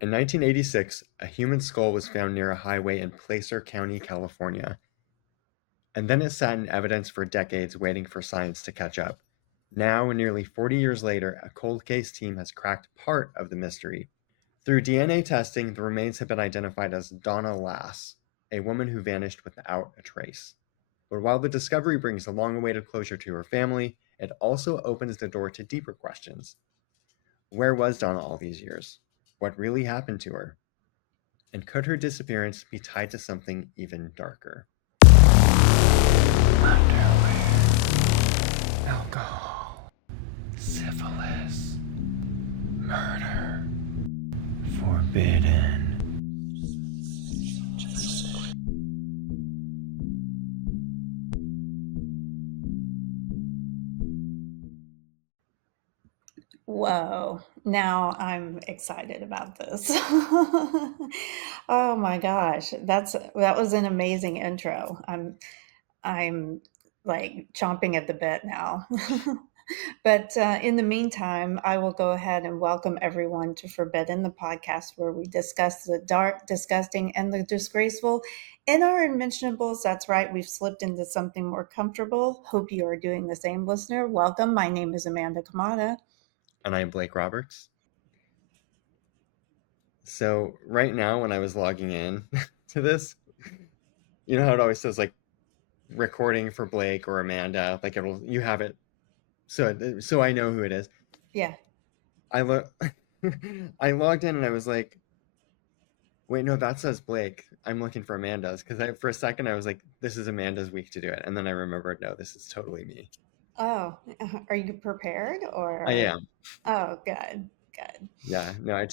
In 1986, a human skull was found near a highway in Placer County, California, and then it sat in evidence for decades waiting for science to catch up. Now, nearly 40 years later, a cold case team has cracked part of the mystery. Through DNA testing, the remains have been identified as Donna Lass, a woman who vanished without a trace. But while the discovery brings a long-awaited closure to her family, it also opens the door to deeper questions. Where was Donna all these years? What really happened to her? And could her disappearance be tied to something even darker? Underwear, alcohol, syphilis, murder, forbidden. Whoa, now I'm excited about this. Oh my gosh, that was an amazing intro. I'm like chomping at the bit now. But in the meantime, I will go ahead and welcome everyone to Forbidden, the podcast where we discuss the dark, disgusting, and the disgraceful in our unmentionables. That's right, we've slipped into something more comfortable. Hope you are doing the same, listener. Welcome. My name is Amanda Kamada. And I'm Blake Roberts. So right now, when I was logging in to this, you know how it always says like recording for Blake or Amanda, like you have it, so I know who it is. Yeah. I lo- I logged in and I was like, wait, no, that says Blake. I'm looking for Amanda's because for a second I was like, this is Amanda's week to do it, and then I remembered, no, this is totally me. Oh, are you prepared I or? am. Oh, good, good. Yeah, no,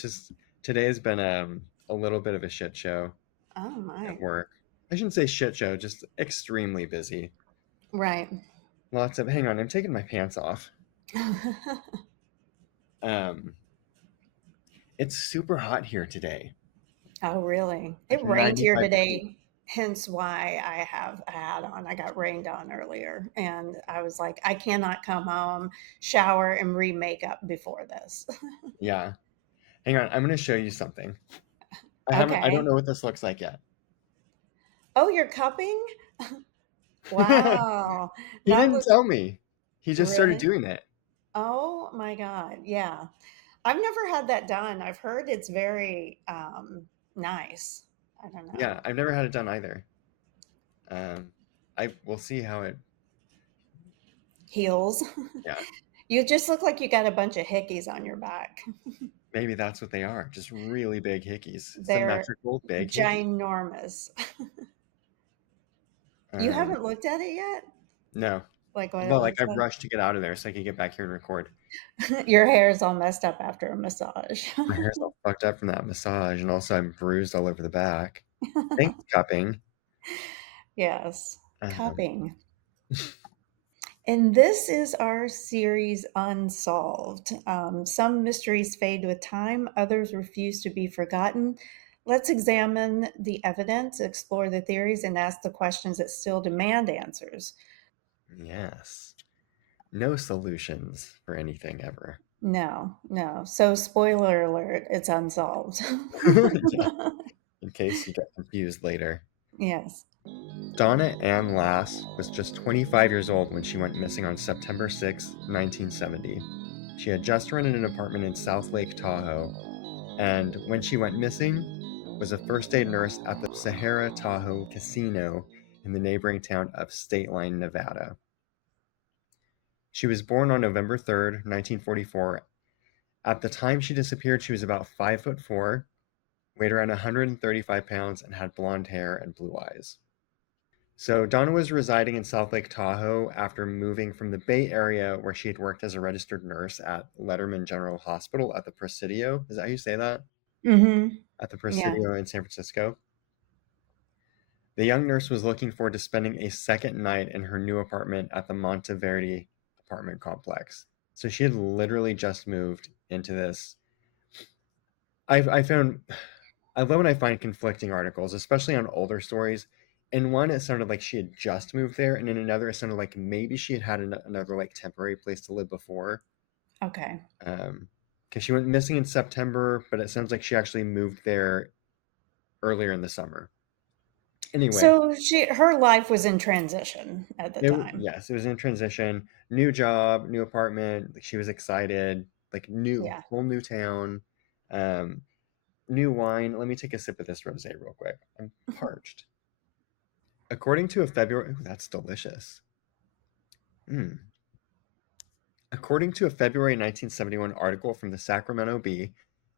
today has been a little bit of a shit show Oh at my. work. I shouldn't say shit show, just extremely busy. Right. Hang on, I'm taking my pants off. Um, it's super hot here today, Oh, really? like It rained here 95 degrees. today, hence why I have a hat on. I got rained on earlier, and I was like, I cannot come home, shower, and re-makeup before this. Yeah. Hang on, I'm gonna show you something. I don't Okay. know what this looks like yet. Oh, you're cupping? Wow. He That didn't looks tell me. He just started really. doing it. Oh my God. Yeah. I've never had that done. I've heard it's very nice. I don't Yeah, know. I've never had it done either. I We'll see how it. Heels. Yeah, You just look like you got a bunch of hickeys on your back. maybe that's what they are. Just really big hickeys, They're symmetrical big hickeys. ginormous. You Um, haven't looked at it yet? no, Like what it but like looks I like? rushed to get out of there so I could get back here and record. Your hair is all messed up after a massage. My hair's all fucked up from that massage, and also I'm bruised all over the back. Thanks, cupping. Yes, Um, cupping. And this is our series Unsolved. Some mysteries fade with time, others refuse to be forgotten. Let's examine the evidence, explore the theories, and ask the questions that still demand answers. yes. No solutions for anything ever. No, no. So, spoiler alert, it's unsolved. Yeah, in case you get confused later. Yes. Donna Ann Lass was just 25 years old when she went missing on September 6, 1970. She had just rented an apartment in South Lake Tahoe, and when she went missing, was a first aid nurse at the Sahara Tahoe Casino in the neighboring town of Stateline, Nevada. She was born on November 3rd, 1944. At the time she disappeared, she was about 5'4", weighed around 135 pounds, and had blonde hair and blue eyes. So Donna was residing in South Lake Tahoe after moving from the Bay Area, where she had worked as a registered nurse at Letterman General Hospital at the Presidio. Is that how you say that? Mhm. At the Yeah. Presidio in San Francisco. The young nurse was looking forward to spending a second night in her new apartment at the Monteverde apartment complex. So she had literally just moved into this. I found I love when I find conflicting articles, especially on older stories. In one, it sounded like she had just moved there, and in another, it sounded like maybe she had had another like temporary place to live before. Okay. Um, because she went missing in September, but it sounds like she actually moved there earlier in the summer. Anyway, So her life was in transition at the time. yes, it was in transition. New job, new apartment. Like, she was excited. Like, Yeah. whole new town, um, new wine. Let me take a sip of this rosé real quick. I'm parched. According to a February, ooh, that's delicious. Mm. According to a February 1971 article from the Sacramento Bee,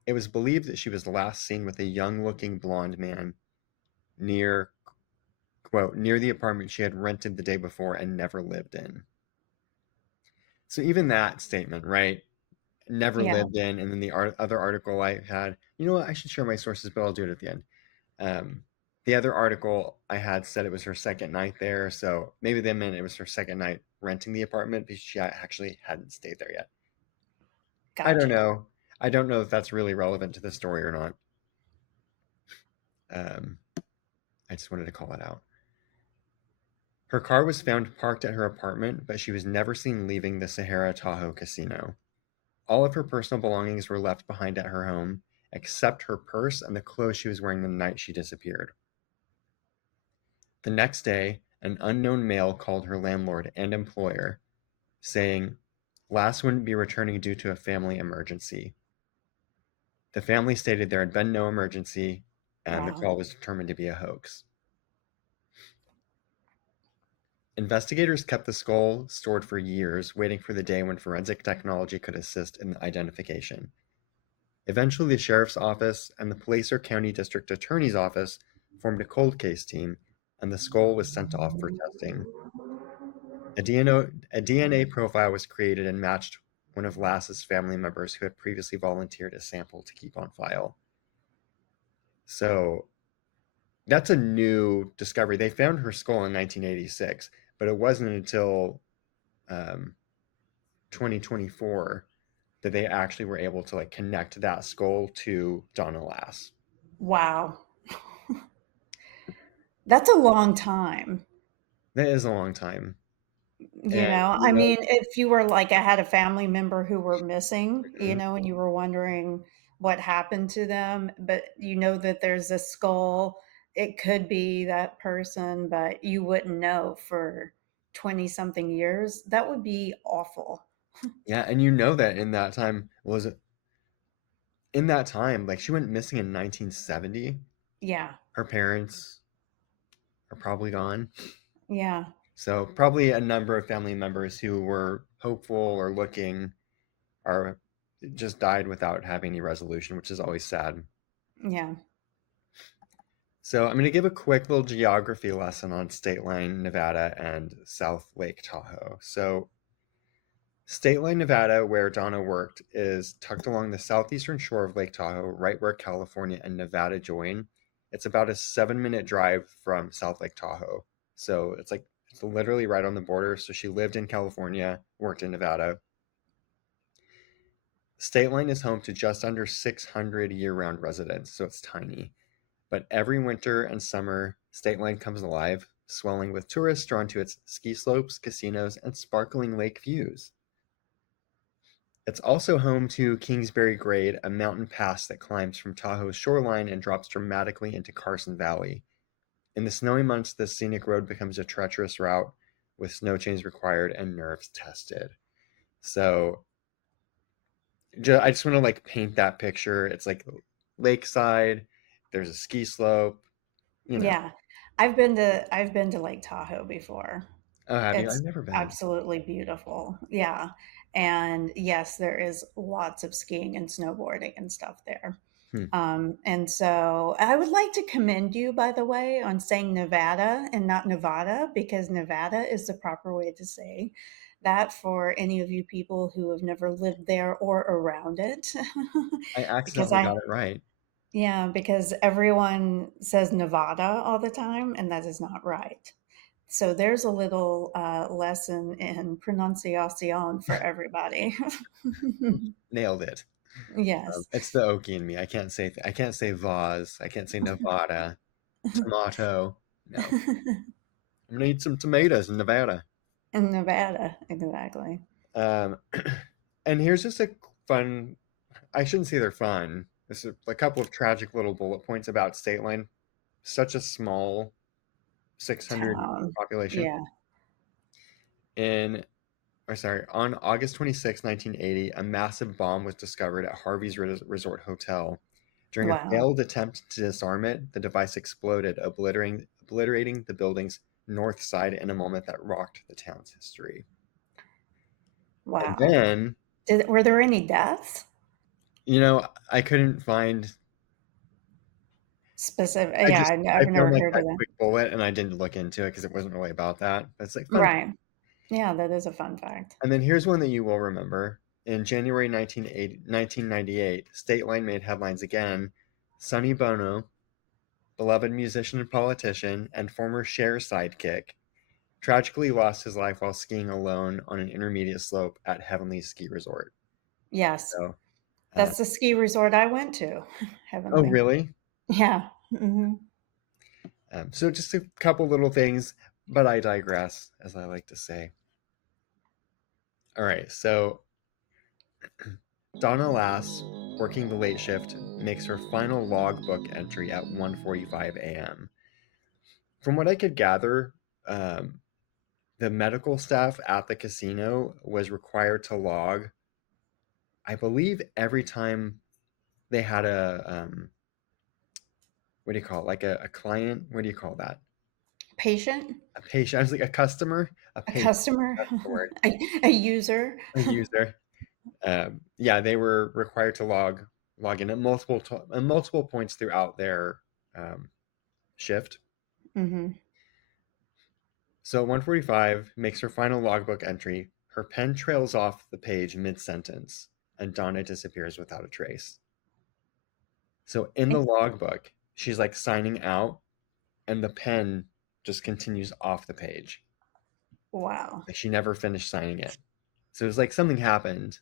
it was believed that she was last seen with a young-looking blonde man near, quote, near the apartment she had rented the day before and never lived in. So even that statement, right? Never Yeah. lived in, and then the other article I had, you know what? I should share my sources, but I'll do it at the end. Um, the other article I had said it was her second night there, so maybe they meant it was her second night renting the apartment because she actually hadn't stayed there yet. I don't Gotcha. know. I don't know if that's really relevant to the story or not. Um, I just wanted to call it out. Her car was found parked at her apartment, but she was never seen leaving the Sahara Tahoe casino. All of her personal belongings were left behind at her home, except her purse and the clothes she was wearing the night she disappeared. The next day, an unknown male called her landlord and employer, saying Lass wouldn't be returning due to a family emergency. The family stated there had been no emergency, and the Wow. call was determined to be a hoax. Investigators kept the skull stored for years, waiting for the day when forensic technology could assist in the identification. Eventually, the sheriff's office and the Placer County District Attorney's Office formed a cold case team, and the skull was sent off for testing. A DNA profile was created and matched one of Lass's family members who had previously volunteered a sample to keep on file. So that's a new discovery. They found her skull in 1986, but it wasn't until um, 2024 that they actually were able to like connect that skull to Donna Lass. Wow. That's a long time. That is a long time. You And know, you I know, mean, if you were like, I had a family member who were missing, you mhm, know, and you were wondering what happened to them, but you know that there's a skull, it could be that person, but you wouldn't know for 20 something years. That would be awful. yeah, and you know that in that time was it in that time, like she went missing in 1970. Yeah. Her parents are probably gone. Yeah. So probably a number of family members who were hopeful or looking are just died without having any resolution, which is always sad. Yeah. So I'm going to give a quick little geography lesson on Stateline, Nevada, and South Lake Tahoe. So Stateline, Nevada, where Donna worked, is tucked along the southeastern shore of Lake Tahoe, right where California and Nevada join. It's about a 7-minute drive from South Lake Tahoe. So it's literally right on the border. So she lived in California, worked in Nevada. Stateline is home to just under 600 year round residents, so it's tiny. But every winter and summer, Stateline comes alive, swelling with tourists drawn to its ski slopes, casinos, and sparkling lake views. It's also home to Kingsbury Grade, a mountain pass that climbs from Tahoe's shoreline and drops dramatically into Carson Valley. In the snowy months, this scenic road becomes a treacherous route with snow chains required and nerves tested. So I just want to like paint that picture. It's like lakeside, there's a ski slope, you know. Yeah. I've been to Lake Tahoe before. Oh, have you? I've It's never been. absolutely beautiful. Yeah. And yes, there is lots of skiing and snowboarding and stuff there. Hmm. And so I would like to commend you, by the way, on saying Nevada and not Nevada, because Nevada is the proper way to say that for any of you people who have never lived there or around it. I Because accidentally I, got it right. yeah, because everyone says Nevada all the time, and that is not right. So there's a little lesson in pronunciation for everybody. Nailed it. Yes. It's the Okie in me. I can't say vase. I can't say Nevada. Tomato. No. I'm gonna eat some tomatoes in Nevada. In Nevada, exactly. Um, and here's just a fun. I shouldn't say they're fun. This is a couple of tragic little bullet points about Stateline. Such a small 600 Town. population. Yeah. On August 26, 1980, a massive bomb was discovered at Harvey's Resort Hotel. During a Wow. failed attempt to disarm it, the device exploded, obliterating the building's north side in a moment that rocked the town's history. And Wow. then, Were there any deaths? I couldn't find. Specific, I yeah, just I I've found never like heard that of that. quick bullet, and I didn't look into it because it wasn't really about that. But it's like fun. Right. Yeah, that is a fun fact. And then here's one that you will remember. In January 1998, Stateline made headlines again. Sonny Bono, beloved musician and politician, and former Cher sidekick, tragically lost his life while skiing alone on an intermediate slope at Heavenly Ski Resort. Yes. So, uh, That's the ski resort I went to, oh, Heavenly. really? Yeah. Mhm. So just a couple little things, but I digress, as I like to say. All right, so Donna Lass, working the late shift, makes her final logbook entry at 1:45 a.m. From what I could gather, um, the medical staff at the casino was required to log, I believe, every time they had what do you call it? Like a client? What do you call that? Patient? A patient. I was like a customer, a A patient. customer? That's the word. A user? A user. Yeah, they were required to log in at multiple points throughout their um, shift. Mhm. So 145 makes her final logbook entry. Her pen trails off the page mid-sentence, and Donna disappears without a trace. So in the And logbook, she's like signing out, and the pen just continues off the page. wow. Like she never finished signing it. So it was like something happened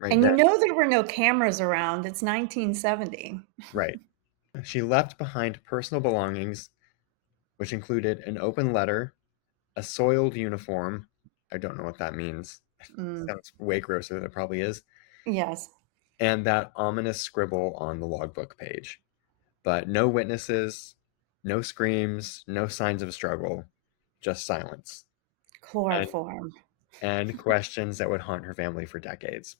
right And then. there were no cameras around, it's 1970. Right. She left behind personal belongings, which included an open letter, a soiled uniform. I don't know what that means. Mm, Sounds way grosser than it probably is. yes. And that ominous scribble on the logbook page. But no witnesses, no screams, no signs of struggle, just silence and, Chloroform. and questions that would haunt her family for decades.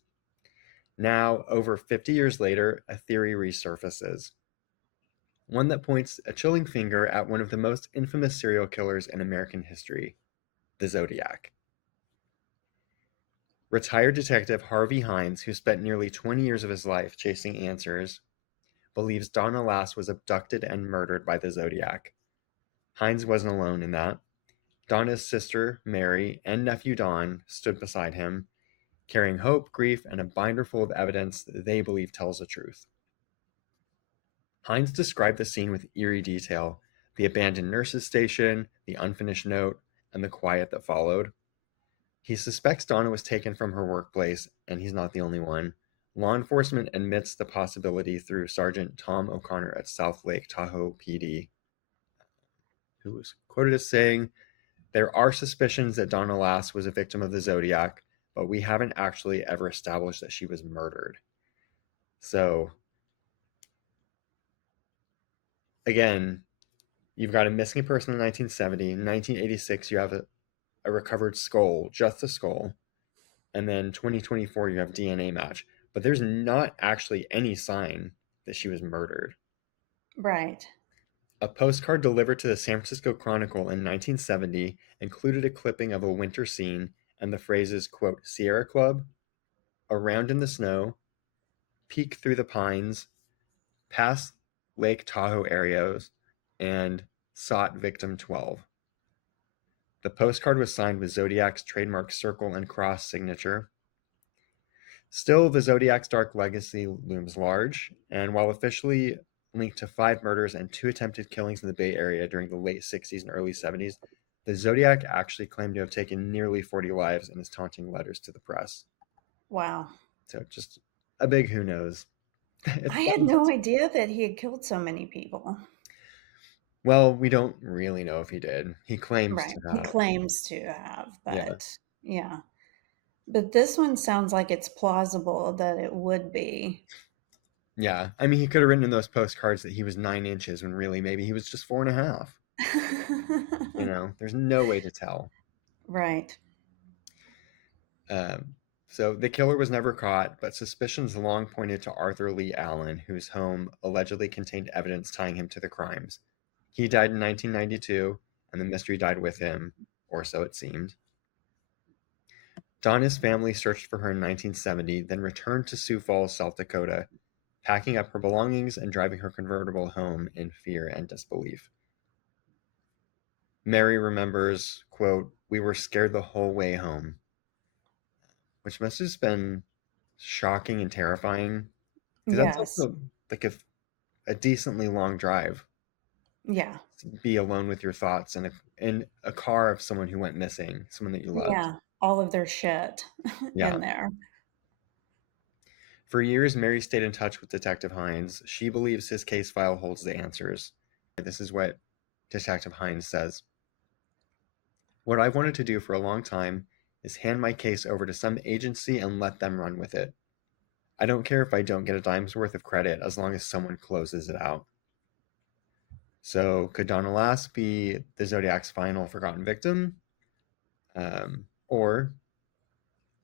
Now, over 50 years later, a theory resurfaces, one that points a chilling finger at one of the most infamous serial killers in American history, the Zodiac. Retired detective Harvey Hines, who spent nearly 20 years of his life chasing answers, believes Donna Lass was abducted and murdered by the Zodiac. Hines wasn't alone in that. Donna's sister, Mary, and nephew Don stood beside him, carrying hope, grief, and a binder full of evidence that they believe tells the truth. Hines described the scene with eerie detail, the abandoned nurse's station, the unfinished note, and the quiet that followed. He suspects Donna was taken from her workplace, and he's not the only one. Law enforcement admits the possibility through Sergeant Tom O'Connor at South Lake Tahoe PD, who was quoted as saying, "There are suspicions that Donna Lass was a victim of the Zodiac, but we haven't actually ever established that she was murdered." So, again, you've got a missing person in 1970. In 1986, you have a recovered skull, just a skull. And then 2024, you have DNA match. But there's not actually any sign that she was murdered. Right. A postcard delivered to the San Francisco Chronicle in 1970 included a clipping of a winter scene and the phrases, quote, Sierra Club, around in the snow, peek through the pines, past Lake Tahoe areas, and sought victim 12. The postcard was signed with Zodiac's trademark circle and cross signature. Still, the Zodiac's dark legacy looms large, and while officially linked to 5 murders and 2 attempted killings in the Bay Area during the late 60s and early 70s, the Zodiac actually claimed to have taken nearly 40 lives in his taunting letters to the press. Wow. So just a big who knows. I had no idea that he had killed so many people. Well, we don't really know if he did. He claims Right. to He have. claims to have, Yeah. but yeah. But this one sounds like it's plausible that it would be. Yeah, I mean, he could have written in those postcards that he was 9 inches when really maybe he was just 4.5. There's no way to tell. Right. Um, so the killer was never caught, but suspicions long pointed to Arthur Lee Allen, whose home allegedly contained evidence tying him to the crimes. He died in 1992, and the mystery died with him, or so it seemed. Donna's family searched for her in 1970, then returned to Sioux Falls, South Dakota, packing up her belongings and driving her convertible home in fear and disbelief. Mary remembers, quote, "We were scared the whole way home," which must have just been shocking and terrifying because that's Yes. also like a decently long drive Yeah. to be alone with your thoughts in a car of someone who went missing, someone that you loved. Yeah. All of their shit Yeah. in there. For years, Mary stayed in touch with Detective Hines. She believes his case file holds the answers. This is what Detective Hines says. "What I've wanted to do for a long time is hand my case over to some agency and let them run with it. I don't care if I don't get a dime's worth of credit as long as someone closes it out." So, could Donna Lass be the Zodiac's final forgotten victim? Or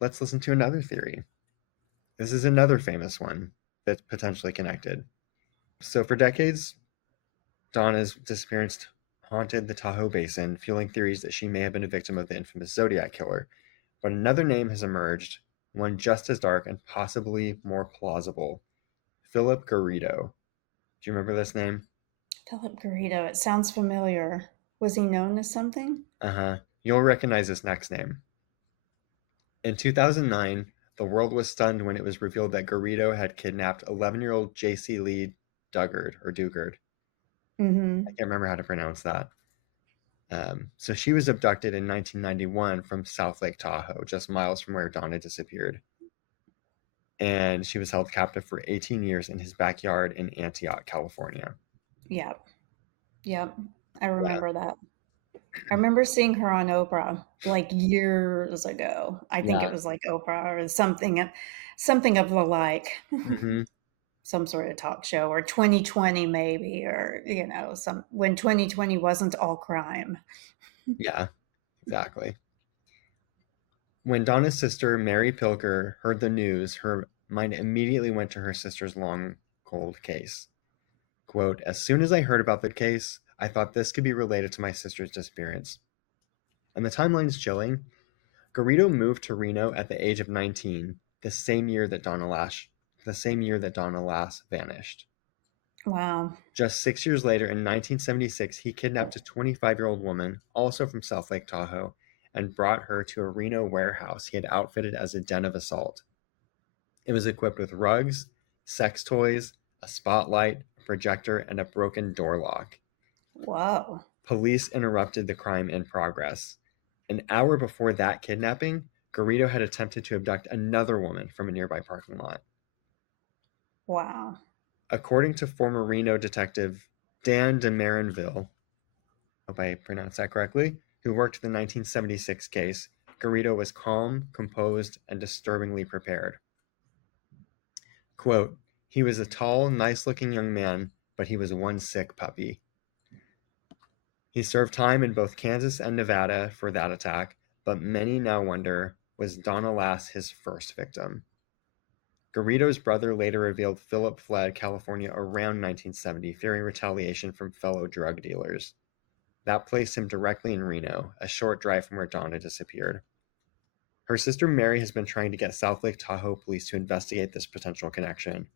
let's listen to another theory. This is another famous one that's potentially connected. So, for decades, Donna's disappearance haunted the Tahoe Basin, fueling theories that she may have been a victim of the infamous Zodiac Killer. But another name has emerged, one just as dark and possibly more plausible: Phillip Garrido. Do you remember this name? Phillip Garrido. It sounds familiar. Was he known as something? Uh huh. You'll recognize this next name. In 2009, the world was stunned when it was revealed that Garrido had kidnapped 11-year-old Jaycee Lee Dugard, or Dugard. I Mm-hmm. can't remember how to pronounce that. So she was abducted in 1991 from South Lake Tahoe, just miles from where Donna disappeared. And she was held captive for 18 years in his backyard in Antioch, California. Yep. Yep. I Yeah. remember that. I remember seeing her on Oprah like years ago. I think it Yeah. was like Oprah or something of the like, Hmm. some sort of talk show or 2020 maybe, or some when 2020 wasn't all crime. Yeah, exactly. When Donna's sister, Mary Pilker, heard the news, her mind immediately went to her sister's long, cold case. Quote, "As soon as I heard about the case, I thought this could be related to my sister's disappearance." And the timeline's chilling. Garrido moved to Reno at the age of 19, the same year that Donna Lass vanished. Wow. Just 6 years later, in 1976, he kidnapped a 25-year-old woman, also from South Lake Tahoe, and brought her to a Reno warehouse he had outfitted as a den of assault. It was equipped with rugs, sex toys, a spotlight, a projector, and a broken door lock. Whoa. Police interrupted the crime in progress. An hour before that kidnapping, Garrido had attempted to abduct another woman from a nearby parking lot. Wow. According to former Reno detective Dan de Marinville, hope I pronounced that correctly, who worked the 1976 case, Garrido was calm, composed, and disturbingly prepared. Quote, "He was a tall, nice-looking young man, but he was one sick puppy. He served time in both Kansas and Nevada for that attack, but many now wonder, was Donna Lass his first victim?" Garrido's brother later revealed Philip fled California around 1970, fearing retaliation from fellow drug dealers. That placed him directly in Reno, a short drive from where Donna disappeared. Her sister Mary has been trying to get South Lake Tahoe police to investigate this potential connection.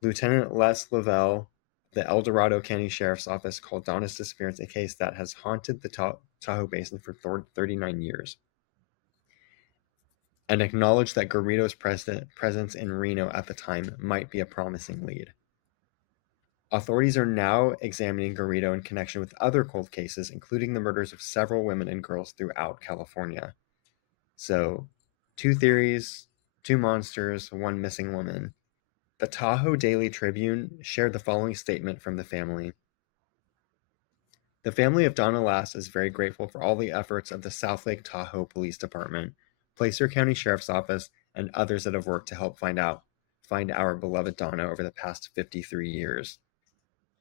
Lieutenant Les Lavelle, the El Dorado County Sheriff's Office, called Donna's disappearance a case that has haunted the Tahoe Basin for 39 years, and acknowledged that Garrido's presence in Reno at the time might be a promising lead. Authorities are now examining Garrido in connection with other cold cases, including the murders of several women and girls throughout California. So, two theories, two monsters, one missing woman. The Tahoe Daily Tribune shared the following statement from the family. "The family of Donna Lass is very grateful for all the efforts of the South Lake Tahoe Police Department, Placer County Sheriff's Office, and others that have worked to help find our beloved Donna over the past 53 years.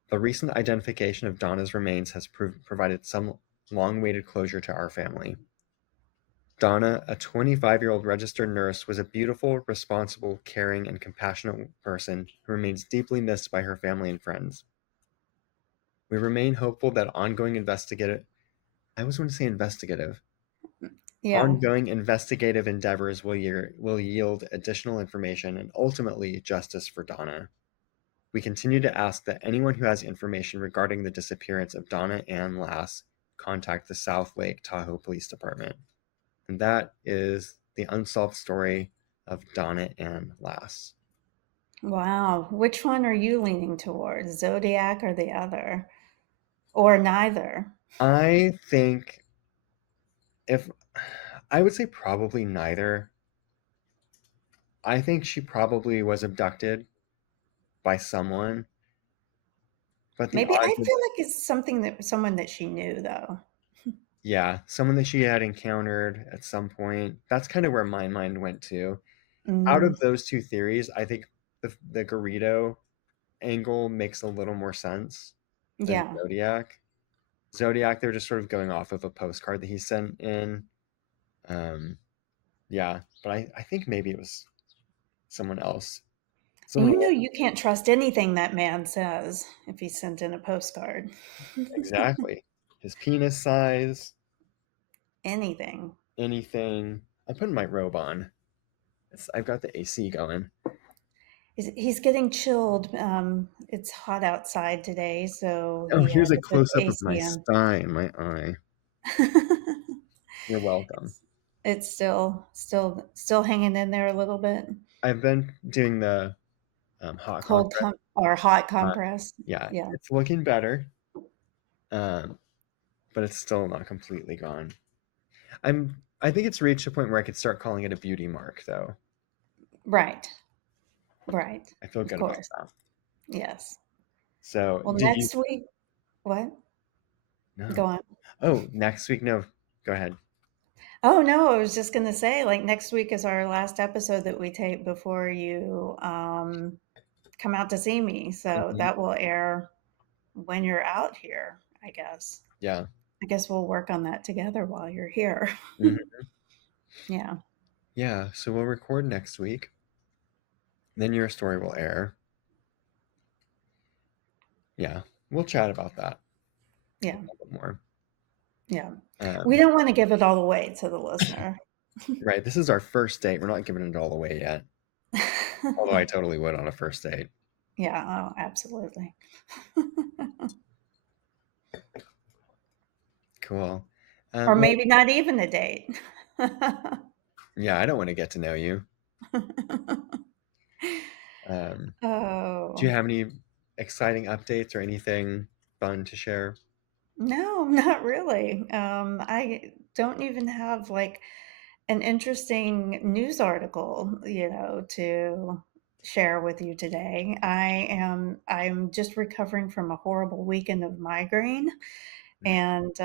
The recent identification of Donna's remains has provided some long-awaited closure to our family. Donna, a 25-year-old registered nurse, was a beautiful, responsible, caring, and compassionate person who remains deeply missed by her family and friends. We remain hopeful that ongoing investigative Yeah. ongoing investigative endeavors will yield additional information and ultimately justice for Donna. We continue to ask that anyone who has information regarding the disappearance of Donna Ann Lass contact the South Lake Tahoe Police Department. And that is the unsolved story of Donna Ann Lass. Wow. Which one are you leaning towards, Zodiac or the other? Or neither? I think if I would say probably neither. I think she probably was abducted by someone, but the Maybe I odds feel like it's someone that she knew though. yeah, someone that she had encountered at some point. That's kind of where my mind went to. Out Mm, of those two theories, I think the Garrido angle makes a little more sense than yeah. Zodiac. Zodiac, they're just sort of going off of a postcard that he sent in. Um, yeah, but I think maybe it was someone else. And Someone you know you can't trust anything that man says if he sent in a postcard. exactly. His penis size, Anything. anything. I'm putting my robe on. I've got the AC going. He's getting chilled. It's hot outside today, so Oh, he had here's a to put close the up of my AC on. sty in my eye. You're welcome. It's still hanging in there a little bit. I've been doing the hot compress. Or hot Uh, compress. yeah, Yeah. it's looking better, um, but it's still not completely gone. I think it's reached a point where I could start calling it a beauty mark, though. Right. Right. I feel Of good about course. that. Yes. So, Well, did you? next week, what? No. Go on. Oh, next week? No, go ahead. Oh no, I was just gonna say, like next week is our last episode that we tape before you come out to see me. So Mhm. that will air when you're out here, I guess. Yeah. I guess we'll work on that together while you're here. Mhm. Yeah. Yeah. So we'll record next week. Then your story will air. Yeah, we'll chat about that a Yeah. little bit more. Yeah. We Um, don't want to give it all away to the listener. right. This is our first date. We're not giving it all away yet. Although I totally would on a first date. Yeah, oh, absolutely. Cool. Or Well, maybe not even a date. yeah, I don't want to get to know you. Do you Oh, have any exciting updates or anything fun to share? no, not really. I don't even have like an interesting news article, to share with you today. I'm just recovering from a horrible weekend of migraine. And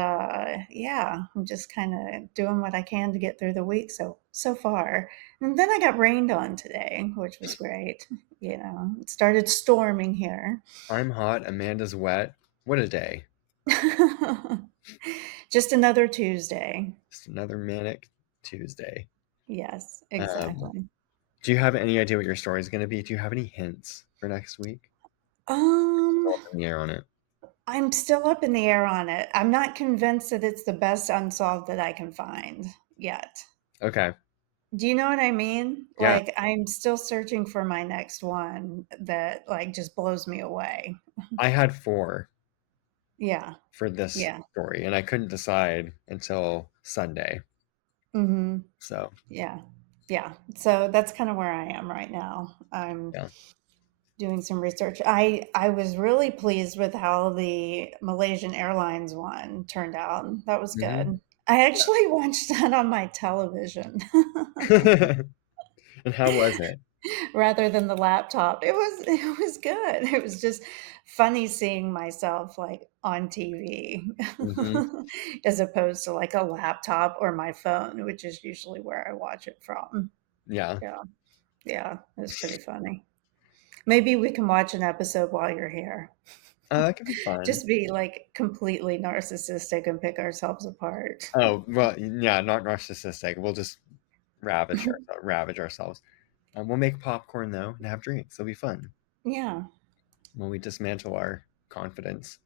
yeah, I'm just kind of doing what I can to get through the week so far. And then I got rained on today, which was great. It started storming here. I'm hot. Amanda's wet. What a day. Just another Tuesday. Just another manic Tuesday. Yes, Um, exactly. do you have any idea what your story is going to be? Do you have any hints for next week? Um, Still up in the air on it. I'm still up in the air on it. I'm not convinced that it's the best unsolved that I can find yet. Okay. Do you know what I mean? Yeah. Like, I'm still searching for my next one that, like, just blows me away. I had four Yeah, for this yeah, story, and I couldn't decide until Sunday. mhm, So, yeah, yeah. So that's kinda where I am right now. I'm yeah. doing some research. I was really pleased with how the Malaysian Airlines one turned out. That was Hmm. good. I actually watched that on my television. And how was it? Rather than the laptop. It was good. It was just funny seeing myself, like, on TV Mhm. as opposed to, like, a laptop or my phone, which is usually where I watch it from. Yeah. Yeah, yeah, it's pretty funny. Maybe we can watch an episode while you're here. That could be fun. Just be, like, completely narcissistic and pick ourselves apart. Oh, well, yeah, not narcissistic. We'll just ravage ourselves. We'll make popcorn, though, and have drinks. It'll be fun Yeah. when we dismantle our confidence.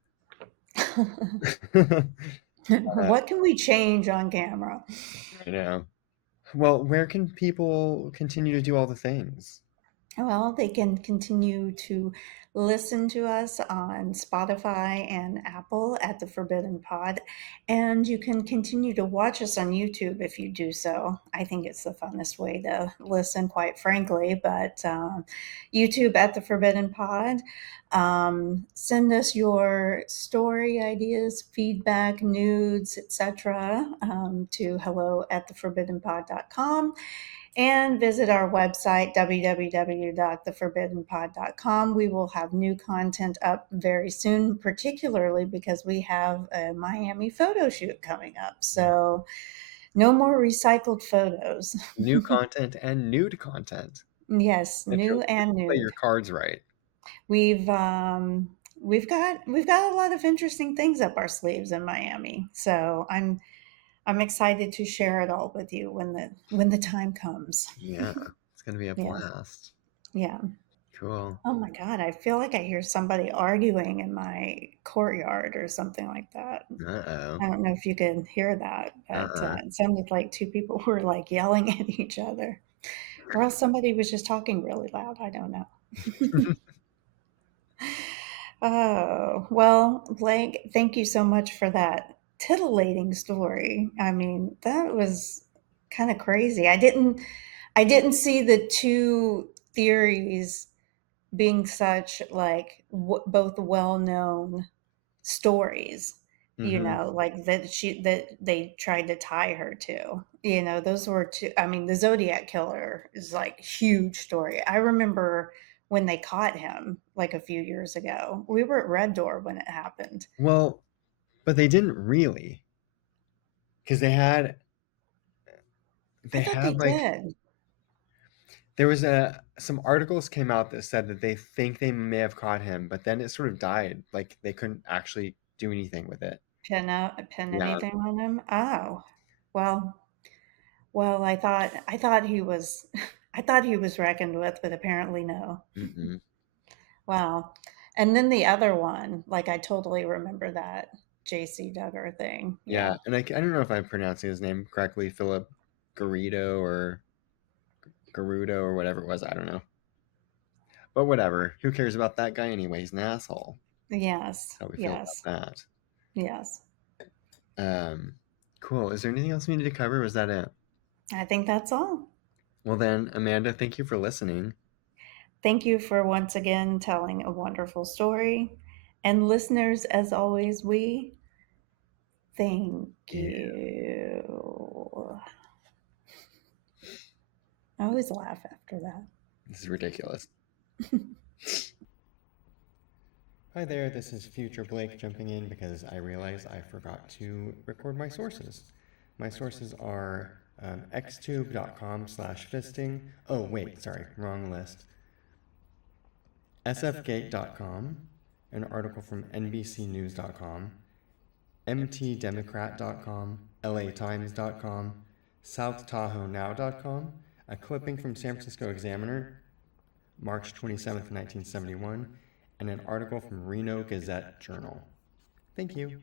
What can we change on camera? I know. Well, where can people continue to do all the things? Well, they can continue to listen to us on Spotify and Apple at The Forbidden Pod, and you can continue to watch us on YouTube if you do so. I think it's the funnest way to listen, quite frankly, but YouTube at The Forbidden Pod. Send us your story ideas, feedback, nudes, etc. To hello at theforbiddenpod.com and visit our website, www.theforbiddenpod.com. We will have new content up very soon, particularly because we have a Miami photo shoot coming up. So, no more recycled photos. New content and nude content. Yes, new If and you play your nude. cards right. We've we've got a lot of interesting things up our sleeves in Miami. So, I'm excited to share it all with you when the time comes. Yeah, it's gonna be a Yeah. blast. Yeah. Cool. Oh my God, I feel like I hear somebody arguing in my courtyard or something like that. Uh-oh. I don't know if you can hear that, but Uh-uh. it sounded like two people were like yelling at each other, or else somebody was just talking really loud. I don't know. Oh, well, Blake, thank you so much for that titillating story. I mean, that was kind of crazy. I didn't see the two theories being such like both well-known stories, Hmm. like that they tried to tie her to. Those were two. I mean, the Zodiac Killer is like huge story. I remember when they caught him like a few years ago. We were at Red Door when it happened. Well, but they didn't really, because I they thought they had like did. there was a some articles came out that said that they think they may have caught him, but then it sort of died. Like they couldn't actually do anything with it. Pin Yeah. anything on him. Oh, well, well, I thought he was I thought he was reckoned with, but apparently no. Mm-mm. Wow. And then the other one, like, I totally remember that Jaycee Duggar thing. Yeah, Yeah. and I don't know if I'm pronouncing his name correctly, Phillip Garrido or Garudo or whatever it was. I don't know. But whatever. Who cares about that guy anyway? He's an asshole. Yes. That's how we feel Yes. about Yes. that. Cool. Is there anything else we need to cover? Was that it? I think that's all. Well then, Amanda, thank you for listening. Thank you for once again telling a wonderful story. And listeners, as always, we thank Yeah. you. I always laugh after that. This is ridiculous. Hi there, this is future Blake jumping in because I realized I forgot to record my sources. My sources are xtube.com/fisting. Oh, wait, sorry, wrong list. sfgate.com, an article from nbcnews.com, mtdemocrat.com, latimes.com, southtahownow.com, a clipping from San Francisco Examiner, March 27th, 1971, and an article from Reno Gazette Journal. Thank you.